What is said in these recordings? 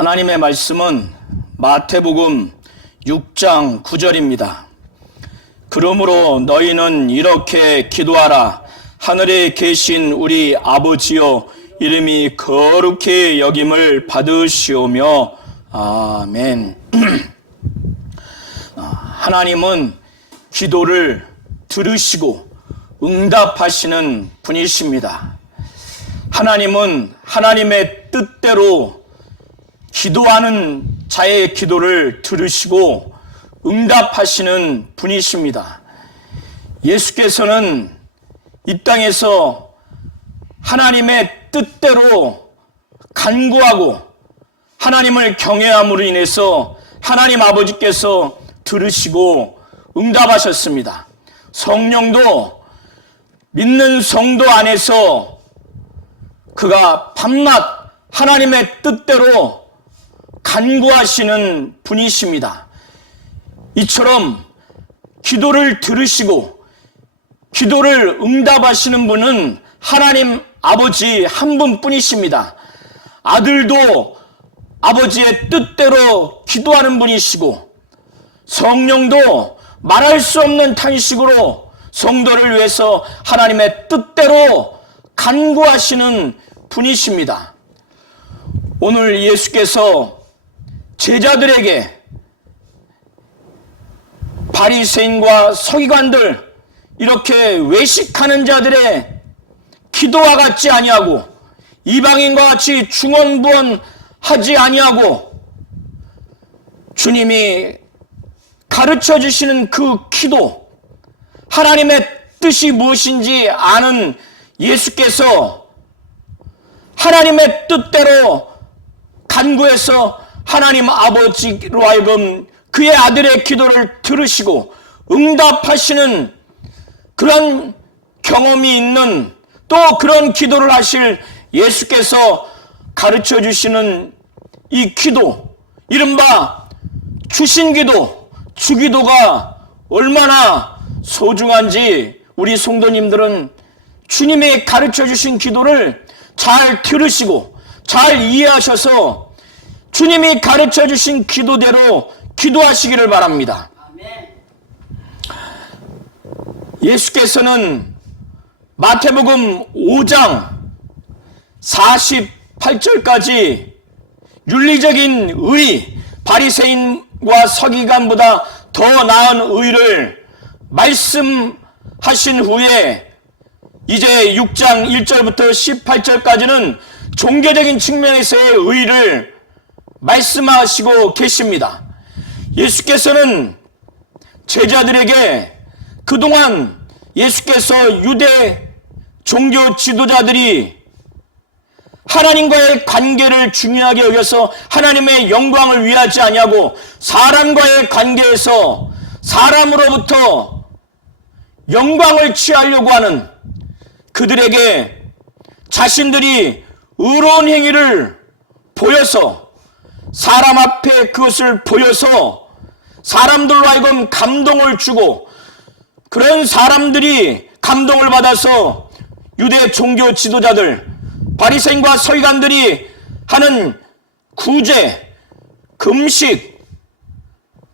하나님의 말씀은 마태복음 6장 9절입니다. 그러므로 너희는 이렇게 기도하라. 하늘에 계신 우리 아버지여, 이름이 거룩히 여김을 받으시오며. 아멘. 하나님은 기도를 들으시고 응답하시는 분이십니다. 하나님은 하나님의 뜻대로 기도하는 자의 기도를 들으시고 응답하시는 분이십니다. 예수께서는 이 땅에서 하나님의 뜻대로 간구하고 하나님을 경외함으로 인해서 하나님 아버지께서 들으시고 응답하셨습니다. 성령도 믿는 성도 안에서 그가 밤낮 하나님의 뜻대로 간구하시는 분이십니다. 이처럼 기도를 들으시고 기도를 응답하시는 분은 하나님 아버지 한 분뿐이십니다. 아들도 아버지의 뜻대로 기도하는 분이시고 성령도 말할 수 없는 탄식으로 성도를 위해서 하나님의 뜻대로 간구하시는 분이십니다. 오늘 예수께서 제자들에게 바리새인과 서기관들, 이렇게 외식하는 자들의 기도와 같지 아니하고 이방인과 같이 중언부언하지 아니하고 주님이 가르쳐 주시는 그 기도, 하나님의 뜻이 무엇인지 아는 예수께서 하나님의 뜻대로 간구해서 하나님 아버지로 하여금 그의 아들의 기도를 들으시고 응답하시는 그런 경험이 있는, 또 그런 기도를 하실 예수께서 가르쳐 주시는 이 기도, 이른바 주신기도, 주기도가 얼마나 소중한지 우리 성도님들은 주님이 가르쳐 주신 기도를 잘 들으시고 잘 이해하셔서 주님이 가르쳐 주신 기도대로 기도하시기를 바랍니다. 예수께서는 마태복음 5장 48절까지 윤리적인 의, 바리새인과 서기관보다 더 나은 의를 말씀하신 후에 이제 6장 1절부터 18절까지는 종교적인 측면에서의 의를 말씀하시고 계십니다. 예수께서는 제자들에게 그동안 예수께서 유대 종교 지도자들이 하나님과의 관계를 중요하게 여겨서 하나님의 영광을 위하지 아니하고 사람과의 관계에서 사람으로부터 영광을 취하려고 하는 그들에게 자신들이 의로운 행위를 보여서 사람 앞에 그것을 보여서 사람들로 하여금 감동을 주고 그런 사람들이 감동을 받아서 유대 종교 지도자들, 바리새인과 서기관들이 하는 구제, 금식,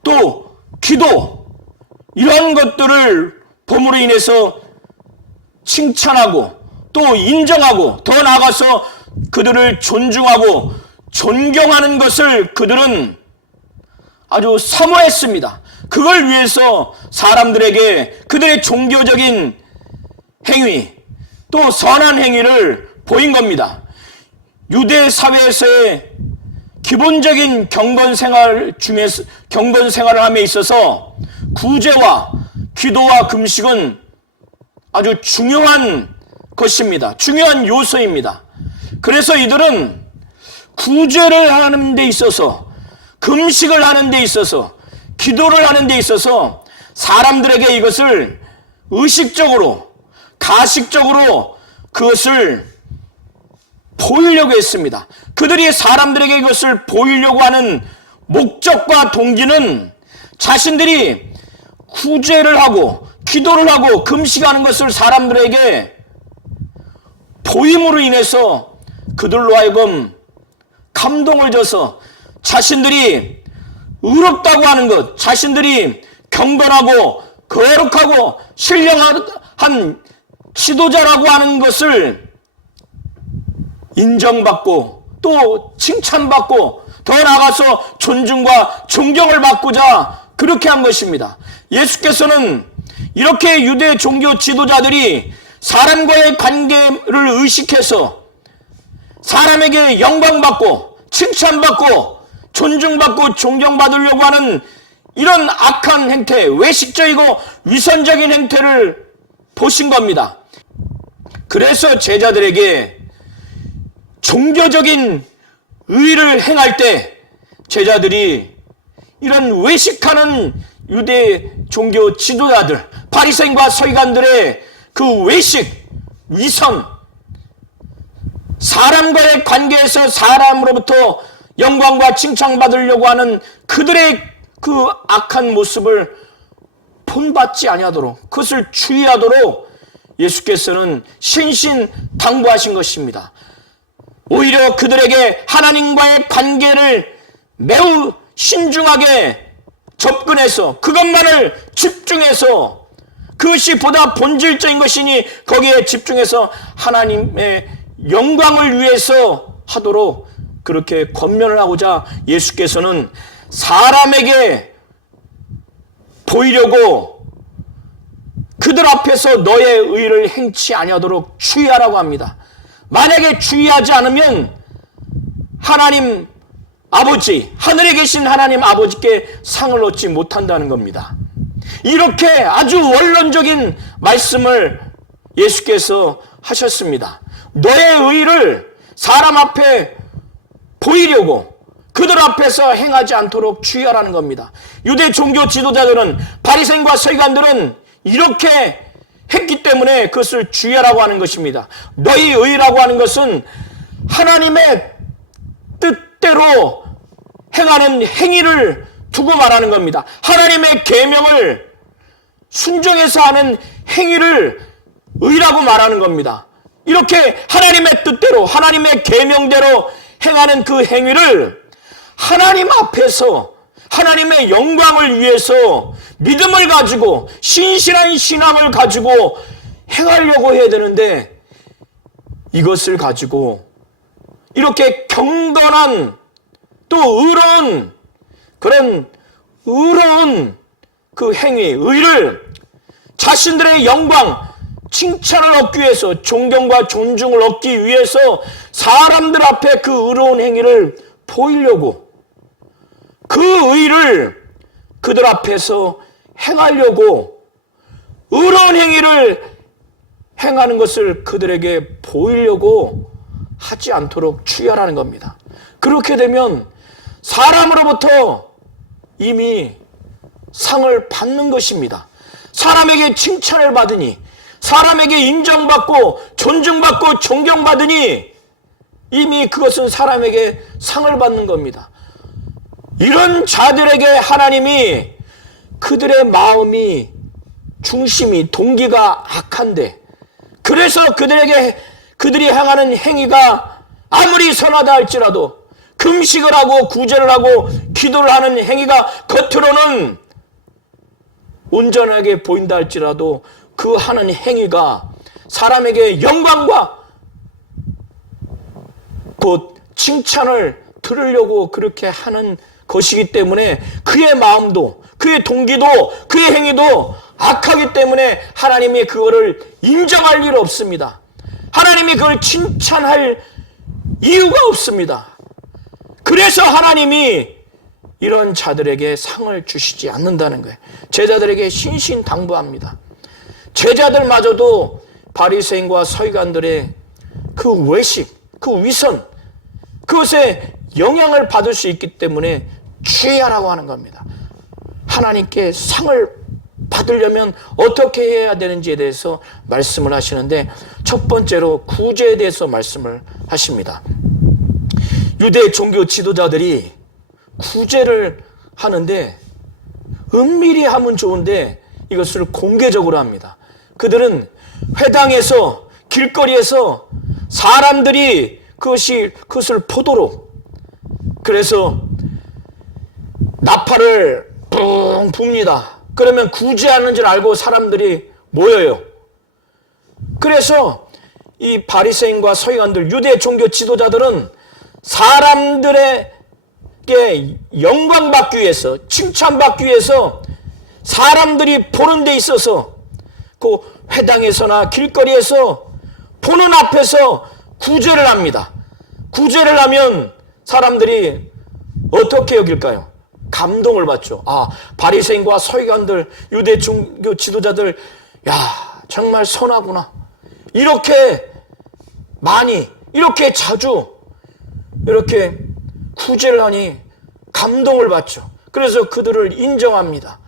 또 기도, 이런 것들을 봄으로 인해서 칭찬하고 또 인정하고 더 나아가서 그들을 존중하고 존경하는 것을 그들은 아주 사모했습니다. 그걸 위해서 사람들에게 그들의 종교적인 행위, 또 선한 행위를 보인 겁니다. 유대 사회에서의 기본적인 경건 생활 중에서, 경건 생활을 함에 있어서 구제와 기도와 금식은 아주 중요한 것입니다. 중요한 요소입니다. 그래서 이들은 구제를 하는 데 있어서, 금식을 하는 데 있어서, 기도를 하는 데 있어서 사람들에게 이것을 의식적으로, 가식적으로 그것을 보이려고 했습니다. 그들이 사람들에게 이것을 보이려고 하는 목적과 동기는 자신들이 구제를 하고 기도를 하고 금식하는 것을 사람들에게 보임으로 인해서 그들로 하여금 감동을 줘서 자신들이 의롭다고 하는 것, 자신들이 경건하고 거룩하고 신령한 지도자라고 하는 것을 인정받고 또 칭찬받고 더 나아가서 존중과 존경을 받고자 그렇게 한 것입니다. 예수께서는 이렇게 유대 종교 지도자들이 사람과의 관계를 의식해서 사람에게 영광받고 칭찬받고 존중받고 존경받으려고 하는 이런 악한 행태, 외식적이고 위선적인 행태를 보신 겁니다. 그래서 제자들에게 종교적인 의를 행할 때 제자들이 이런 외식하는 유대 종교 지도자들, 바리새인과 서기관들의 그 외식, 위선, 사람과의 관계에서 사람으로부터 영광과 칭찬받으려고 하는 그들의 그 악한 모습을 본받지 아니하도록, 그것을 주의하도록 예수께서는 신신당부하신 것입니다. 오히려 그들에게 하나님과의 관계를 매우 신중하게 접근해서 그것만을 집중해서, 그것이 보다 본질적인 것이니 거기에 집중해서 하나님의 영광을 위해서 하도록 그렇게 권면을 하고자 예수께서는 사람에게 보이려고 그들 앞에서 너의 의를 행치 아니하도록 주의하라고 합니다. 만약에 주의하지 않으면 하나님 아버지, 하늘에 계신 하나님 아버지께 상을 얻지 못한다는 겁니다. 이렇게 아주 원론적인 말씀을 예수께서 하셨습니다. 너의 의를 사람 앞에 보이려고 그들 앞에서 행하지 않도록 주의하라는 겁니다. 유대 종교 지도자들은, 바리새인과 서기관들은 이렇게 했기 때문에 그것을 주의하라고 하는 것입니다. 너희 의라고 하는 것은 하나님의 뜻대로 행하는 행위를 두고 말하는 겁니다. 하나님의 계명을 순종해서 하는 행위를 의라고 말하는 겁니다. 이렇게 하나님의 뜻대로, 하나님의 계명대로 행하는 그 행위를 하나님 앞에서 하나님의 영광을 위해서 믿음을 가지고 신실한 신앙을 가지고 행하려고 해야 되는데, 이것을 가지고 이렇게 경건한 또 의로운 그런 의로운 그 행위, 의를 자신들의 영광, 칭찬을 얻기 위해서, 존경과 존중을 얻기 위해서 사람들 앞에 그 의로운 행위를 보이려고, 그 의를 그들 앞에서 행하려고 의로운 행위를 행하는 것을 그들에게 보이려고 하지 않도록 주의하라는 겁니다. 그렇게 되면 사람으로부터 이미 상을 받는 것입니다. 사람에게 칭찬을 받으니, 사람에게 인정받고 존중받고 존경받으니 이미 그것은 사람에게 상을 받는 겁니다. 이런 자들에게 하나님이 그들의 마음이, 중심이, 동기가 악한데, 그래서 그들이 행하는 행위가 아무리 선하다 할지라도, 금식을 하고 구제를 하고 기도를 하는 행위가 겉으로는 온전하게 보인다 할지라도 그 하는 행위가 사람에게 영광과 곧 칭찬을 들으려고 그렇게 하는 것이기 때문에 그의 마음도, 그의 동기도, 그의 행위도 악하기 때문에 하나님이 그거를 인정할 일 없습니다. 하나님이 그걸 칭찬할 이유가 없습니다. 그래서 하나님이 이런 자들에게 상을 주시지 않는다는 거예요. 제자들에게 신신당부합니다. 제자들마저도 바리새인과 서기관들의 그 외식, 그 위선, 그것에 영향을 받을 수 있기 때문에 주의하라고 하는 겁니다. 하나님께 상을 받으려면 어떻게 해야 되는지에 대해서 말씀을 하시는데, 첫 번째로 구제에 대해서 말씀을 하십니다. 유대 종교 지도자들이 구제를 하는데 은밀히 하면 좋은데 이것을 공개적으로 합니다. 그들은 회당에서, 길거리에서 사람들이 그것을 보도록, 그래서 나팔을 뿡 붑니다. 그러면 구제하는 줄 알고 사람들이 모여요. 그래서 이 바리새인과 서기관들, 유대 종교 지도자들은 사람들에게 영광받기 위해서, 칭찬받기 위해서 사람들이 보는 데 있어서 그 회당에서나 길거리에서 보는 앞에서 구제를 합니다. 구제를 하면 사람들이 어떻게 여길까요? 감동을 받죠. 아, 바리새인과 서기관들, 유대 종교 지도자들, 야, 정말 선하구나. 이렇게 많이, 이렇게 자주 이렇게 구제를 하니 감동을 받죠. 그래서 그들을 인정합니다.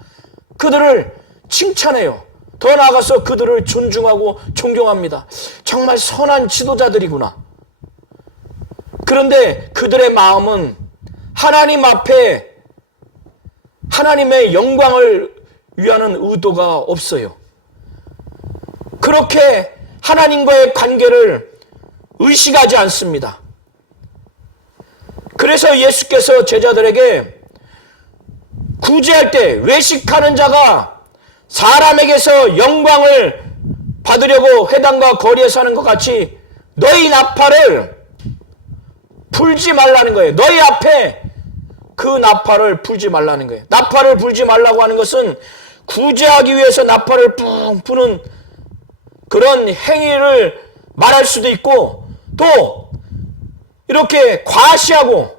그들을 칭찬해요. 더 나아가서 그들을 존중하고 존경합니다. 정말 선한 지도자들이구나. 그런데 그들의 마음은 하나님 앞에 하나님의 영광을 위하는 의도가 없어요. 그렇게 하나님과의 관계를 의식하지 않습니다. 그래서 예수께서 제자들에게 구제할 때 외식하는 자가 사람에게서 영광을 받으려고 회당과 거리에서 하는 것 같이 너희 나팔을 불지 말라는 거예요. 너희 앞에 그 나팔을 불지 말라는 거예요. 나팔을 불지 말라고 하는 것은 구제하기 위해서 나팔을 뿡 부는 그런 행위를 말할 수도 있고, 또 이렇게 과시하고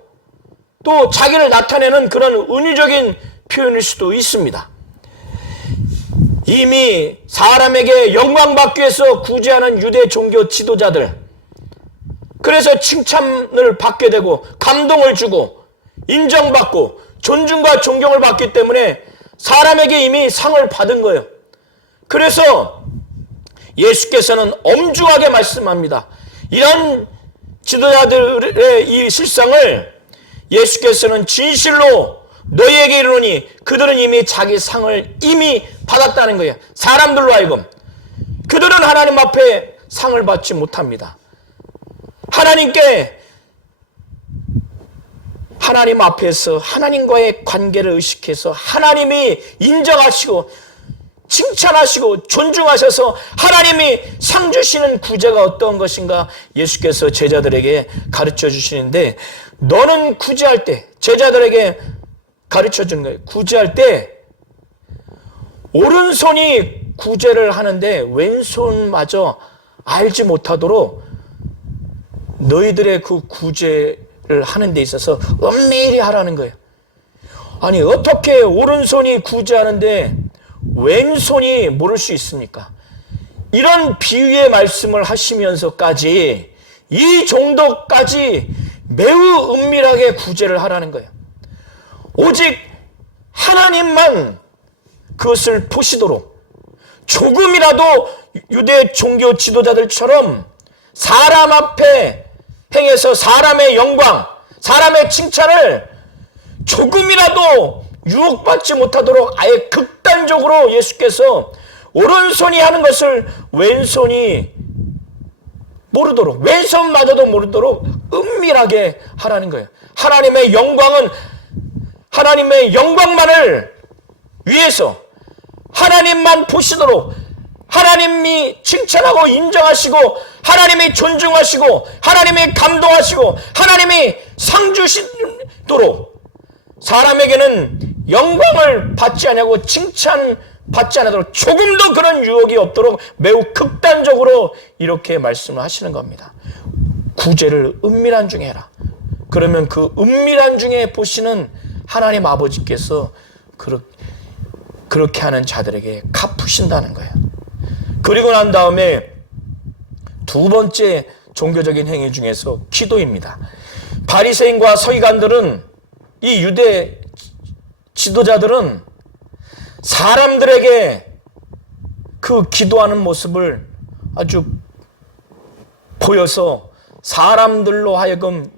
또 자기를 나타내는 그런 은유적인 표현일 수도 있습니다. 이미 사람에게 영광받기 위해서 구제하는 유대 종교 지도자들, 그래서 칭찬을 받게 되고 감동을 주고 인정받고 존중과 존경을 받기 때문에 사람에게 이미 상을 받은 거예요. 그래서 예수께서는 엄중하게 말씀합니다. 이런 지도자들의 이 실상을 예수께서는 진실로 너희에게 이르노니 그들은 이미 자기 상을 이미 받았다는 거예요. 사람들로 하여금 그들은 하나님 앞에 상을 받지 못합니다. 하나님 앞에서 하나님과의 관계를 의식해서 하나님이 인정하시고 칭찬하시고 존중하셔서 하나님이 상 주시는 구제가 어떤 것인가 예수께서 제자들에게 가르쳐 주시는데, 너는 구제할 때, 제자들에게 가르쳐 주는 거예요. 구제할 때 오른손이 구제를 하는데 왼손마저 알지 못하도록 너희들의 그 구제를 하는 데 있어서 은밀히 하라는 거예요. 아니, 어떻게 오른손이 구제하는데 왼손이 모를 수 있습니까? 이런 비유의 말씀을 하시면서까지 이 정도까지 매우 은밀하게 구제를 하라는 거예요. 오직 하나님만 그것을 보시도록, 조금이라도 유대 종교 지도자들처럼 사람 앞에 행해서 사람의 영광, 사람의 칭찬을 조금이라도 유혹받지 못하도록 아예 극단적으로 예수께서 오른손이 하는 것을 왼손이 모르도록, 왼손마저도 모르도록 은밀하게 하라는 거예요. 하나님의 영광은 하나님의 영광만을 위해서 하나님만 보시도록, 하나님이 칭찬하고 인정하시고 하나님이 존중하시고 하나님이 감동하시고 하나님이 상 주시도록, 사람에게는 영광을 받지 않냐고 칭찬받지 않도록 조금도 그런 유혹이 없도록 매우 극단적으로 이렇게 말씀을 하시는 겁니다. 구제를 은밀한 중에 해라. 그러면 그 은밀한 중에 보시는 하나님 아버지께서 그렇게 하는 자들에게 갚으신다는 거예요. 그리고 난 다음에 두 번째 종교적인 행위 중에서 기도입니다. 바리새인과 서기관들은, 이 유대 지도자들은 사람들에게 그 기도하는 모습을 아주 보여서 사람들로 하여금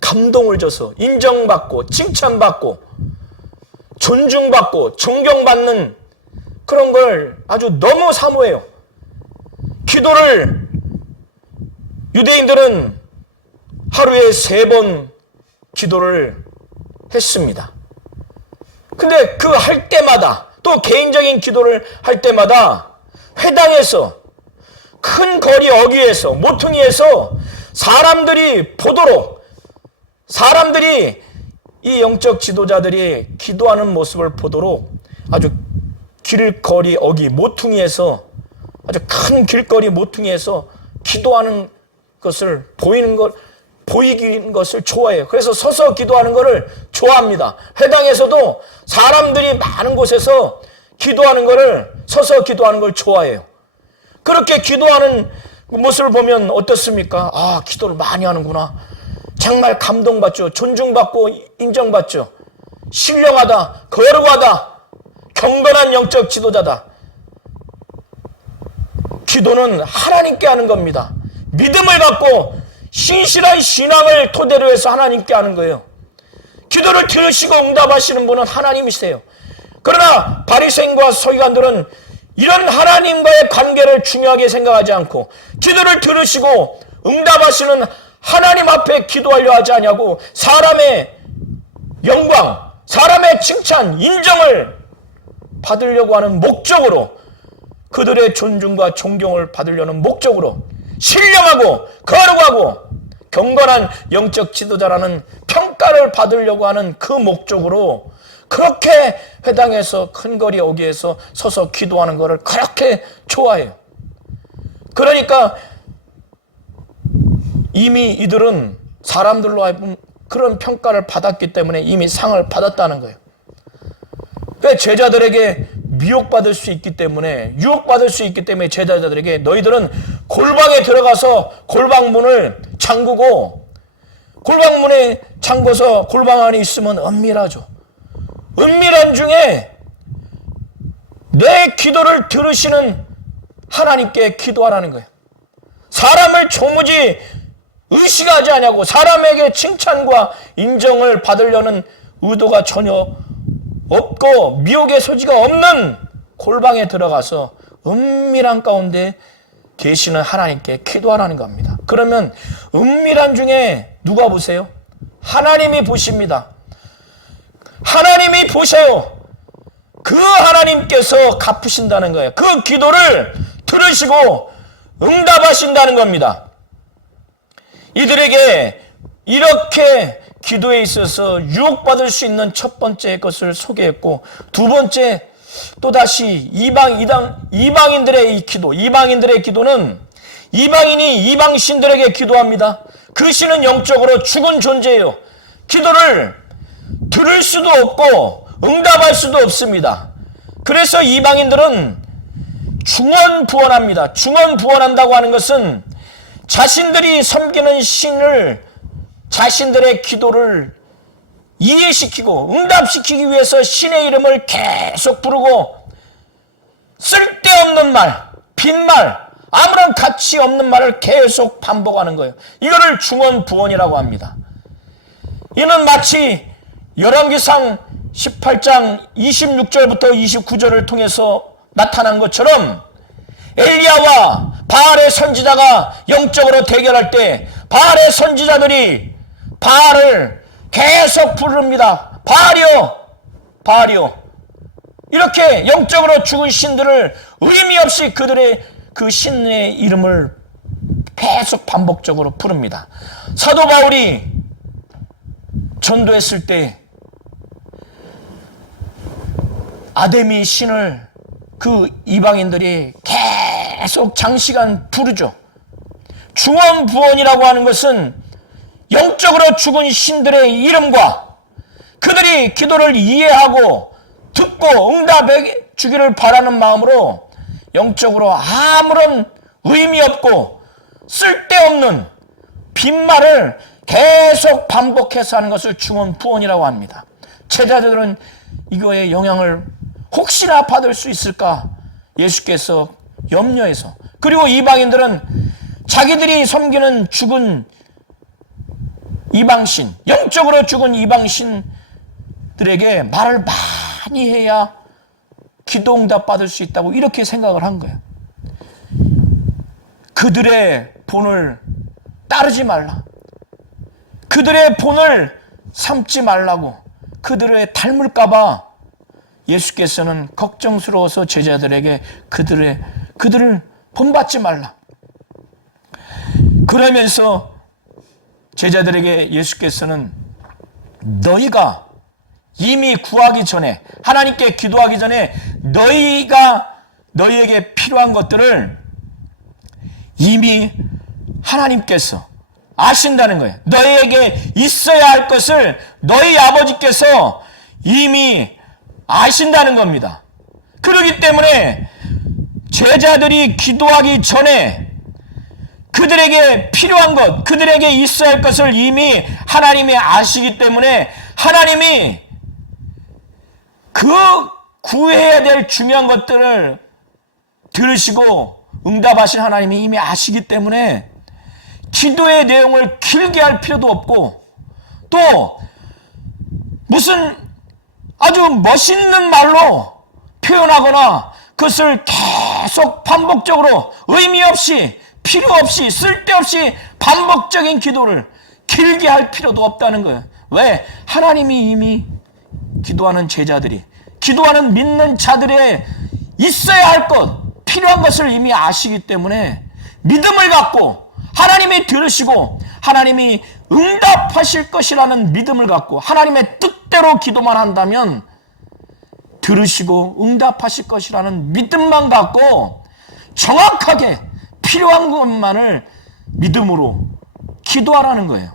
감동을 줘서 인정받고 칭찬받고 존중받고 존경받는 그런 걸 아주 너무 사모해요. 기도를 유대인들은 하루에 3번 기도를 했습니다. 근데 그 할 때마다 또 개인적인 기도를 할 때마다 회당에서 큰 거리 어귀에서 모퉁이에서 사람들이 보도록 사람들이 이 영적 지도자들이 기도하는 모습을 보도록 아주 길거리 어귀 모퉁이에서 아주 큰 길거리 모퉁이에서 기도하는 것을 보이는 것을 좋아해요. 그래서 서서 기도하는 것을 좋아합니다. 회당에서도 사람들이 많은 곳에서 기도하는 것을 서서 기도하는 걸 좋아해요. 그렇게 기도하는 모습을 보면 어떻습니까? 아, 기도를 많이 하는구나. 정말 감동받죠. 존중받고 인정받죠. 신령하다, 거룩하다, 경건한 영적 지도자다. 기도는 하나님께 하는 겁니다. 믿음을 갖고 신실한 신앙을 토대로 해서 하나님께 하는 거예요. 기도를 들으시고 응답하시는 분은 하나님이세요. 그러나 바리새인과 서기관들은 이런 하나님과의 관계를 중요하게 생각하지 않고 기도를 들으시고 응답하시는 하나님 앞에 기도하려 하지 않냐고 사람의 영광, 사람의 칭찬, 인정을 받으려고 하는 목적으로 그들의 존중과 존경을 받으려는 목적으로 신령하고 거룩하고 경건한 영적 지도자라는 평가를 받으려고 하는 그 목적으로 그렇게 회당에서 큰 거리 어귀에서 서서 기도하는 것을 그렇게 좋아해요. 그러니까 이미 이들은 사람들로 하여금 그런 평가를 받았기 때문에 이미 상을 받았다는 거예요. 그러니까 제자들에게 미혹받을 수 있기 때문에 유혹받을 수 있기 때문에 제자들에게 너희들은 골방에 들어가서 골방문을 잠그고 골방문에 잠궈서 골방 안에 있으면 은밀하죠. 은밀한 중에 내 기도를 들으시는 하나님께 기도하라는 거예요. 사람을 조무지 의식하지 않냐고 사람에게 칭찬과 인정을 받으려는 의도가 전혀 없고 미혹의 소지가 없는 골방에 들어가서 은밀한 가운데 계시는 하나님께 기도하라는 겁니다. 그러면 은밀한 중에 누가 보세요? 하나님이 보십니다. 하나님이 보셔요. 그 하나님께서 갚으신다는 거예요. 그 기도를 들으시고 응답하신다는 겁니다. 이들에게 이렇게 기도에 있어서 유혹받을 수 있는 첫 번째 것을 소개했고 두 번째 또다시 이방인들의 이 기도, 이방인들의 기도는 이방인이 이방신들에게 기도합니다. 그 신은 영적으로 죽은 존재예요. 기도를 들을 수도 없고 응답할 수도 없습니다. 그래서 이방인들은 중언부언합니다. 중언부언한다고 하는 것은 자신들이 섬기는 신을 자신들의 기도를 이해시키고 응답시키기 위해서 신의 이름을 계속 부르고 쓸데없는 말, 빈말, 아무런 가치 없는 말을 계속 반복하는 거예요. 이거를 중언부언이라고 합니다. 이는 마치 열왕기상 18장 26절부터 29절을 통해서 나타난 것처럼 엘리야와 바알의 선지자가 영적으로 대결할 때 바알의 선지자들이 바알을 계속 부릅니다. 바알이요, 바알이요. 이렇게 영적으로 죽은 신들을 의미 없이 그들의 그 신의 이름을 계속 반복적으로 부릅니다. 사도 바울이 전도했을 때 아데미 신을 그 이방인들이 계속 장시간 부르죠. 중언부언이라고 하는 것은 영적으로 죽은 신들의 이름과 그들이 기도를 이해하고 듣고 응답해 주기를 바라는 마음으로 영적으로 아무런 의미 없고 쓸데없는 빈말을 계속 반복해서 하는 것을 중언부언이라고 합니다. 제자들은 이거에 영향을 혹시나 받을 수 있을까 예수께서 염려해서, 그리고 이방인들은 자기들이 섬기는 죽은 이방신, 영적으로 죽은 이방신들에게 말을 많이 해야 기도 응답 받을 수 있다고 이렇게 생각을 한 거예요. 그들의 본을 따르지 말라, 그들의 본을 삼지 말라고, 그들의 닮을까 봐 예수께서는 걱정스러워서 제자들에게 그들을 본받지 말라. 그러면서 제자들에게 예수께서는 너희가 이미 구하기 전에, 하나님께 기도하기 전에 너희에게 필요한 것들을 이미 하나님께서 아신다는 거예요. 너희에게 있어야 할 것을 너희 아버지께서 이미 아신다는 겁니다. 그렇기 때문에 제자들이 기도하기 전에 그들에게 필요한 것, 그들에게 있어야 할 것을 이미 하나님이 아시기 때문에 하나님이 그 구해야 될 중요한 것들을 들으시고 응답하신 하나님이 이미 아시기 때문에 기도의 내용을 길게 할 필요도 없고 또 무슨 아주 멋있는 말로 표현하거나 그것을 계속 반복적으로 의미 없이 필요 없이 쓸데없이 반복적인 기도를 길게 할 필요도 없다는 거예요. 왜? 하나님이 이미 기도하는 제자들이, 기도하는 믿는 자들의 있어야 할 것, 필요한 것을 이미 아시기 때문에 믿음을 갖고 하나님이 들으시고 하나님이 응답하실 것이라는 믿음을 갖고 하나님의 뜻대로 기도만 한다면 들으시고 응답하실 것이라는 믿음만 갖고 정확하게 필요한 것만을 믿음으로 기도하라는 거예요.